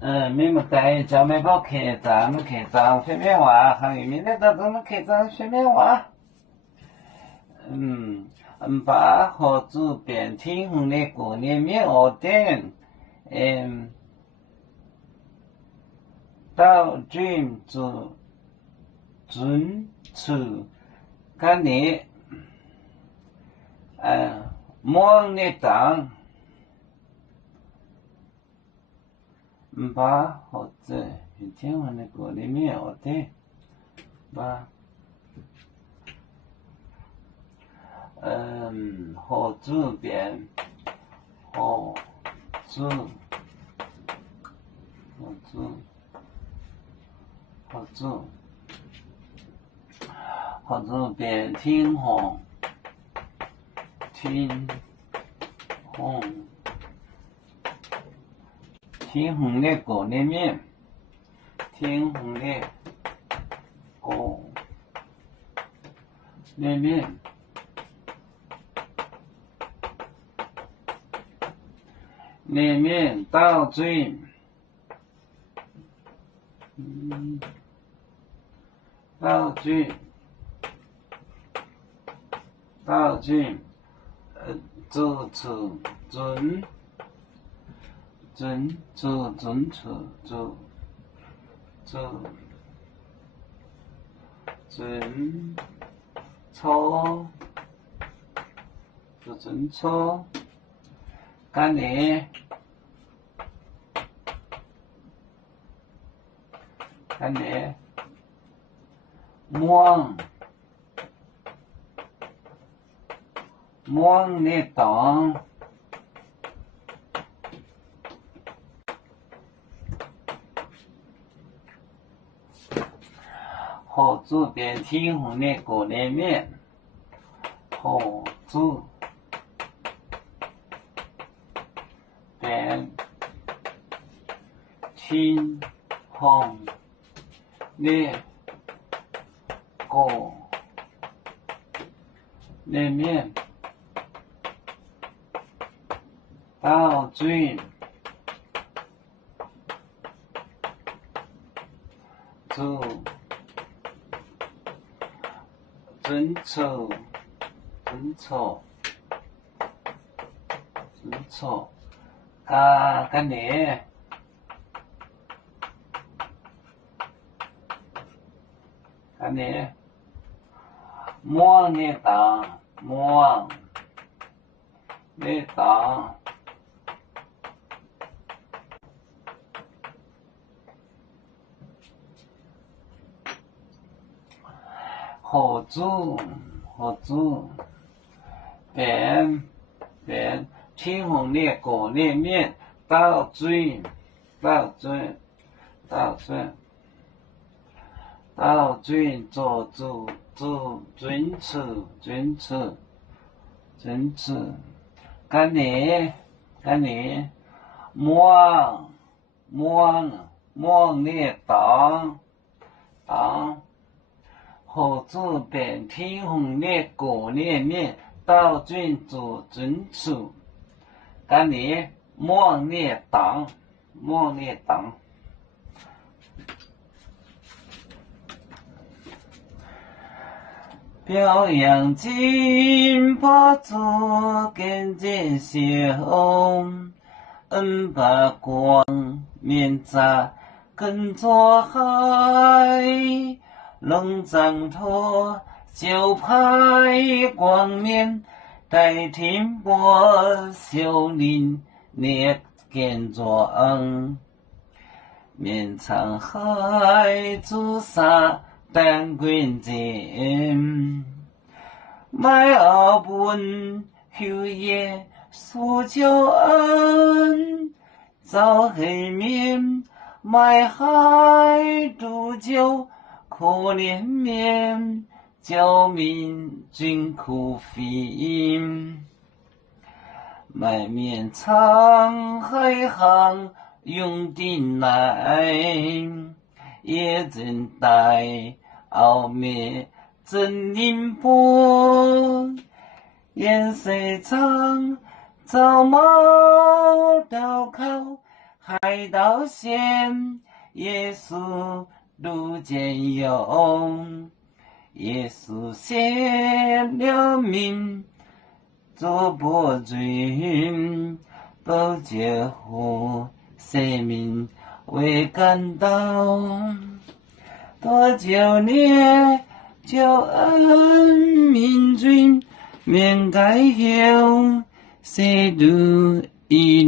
面目带叫面包客栈，客栈水面话，行业面的到咱们客栈水面话。把合资变天虹的过年面蚵店，到军做准处干年，忙的当。把合资变天虹的过年面蚵店，把。合资变合资变天虹的过年面，天虹的过年面。里面倒追，做处准处准处做准错做准错。干年忙的当，合资变天虹的过年面，合资变天虹的过年面，倒追做准错干年忙的当，合资变天虹的过年面，倒追做准处干年忙的当，合资变天虹的过年面，倒追做准处干年忙的当。表扬金把做跟着笑，把光面扎跟着海，冷掌托就派光面代天波修林捏跟着面沧海朱砂但关键，买二本后夜苏州恩，早黑面买海煮酒可怜面，救民军苦费，买面沧海航用定来，也真带后面真宁波，颜色长早毛刀口海道线，耶稣路见勇，耶稣写了名，做伯君，不结乎生命为感动，多久年救恩民君免改后，谁度一